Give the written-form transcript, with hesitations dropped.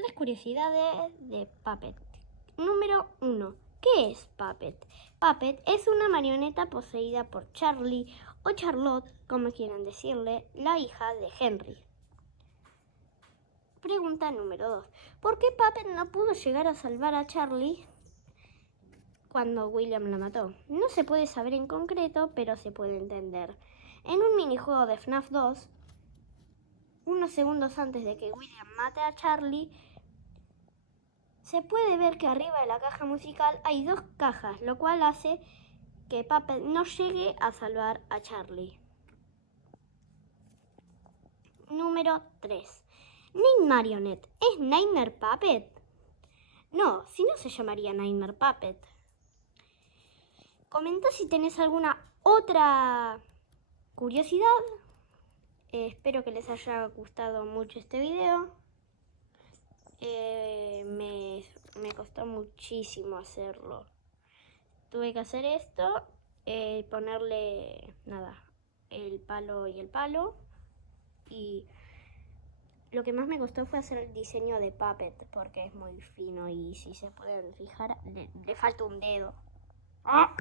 3 curiosidades de Puppet. Número 1. ¿Qué es Puppet? Puppet es una marioneta poseída por Charlie o Charlotte, como quieran decirle, la hija de Henry. Pregunta número 2. ¿Por qué Puppet no pudo llegar a salvar a Charlie cuando William la mató? No se puede saber en concreto, pero se puede entender. En un minijuego de FNAF 2, unos segundos antes de que William mate a Charlie, se puede ver que arriba de la caja musical hay 2 cajas, lo cual hace que Puppet no llegue a salvar a Charlie. Número 3. Night Marionette. ¿Es Nightmare Puppet? No, si no se llamaría Nightmare Puppet. Comenta si tenés alguna otra curiosidad. Espero que les haya gustado mucho este video. Me costó muchísimo hacerlo. Tuve que hacer esto, ponerle el palo y el palo. Y lo que más me costó fue hacer el diseño de Puppet, porque es muy fino y si se pueden fijar, le falta un dedo. ¡Ah!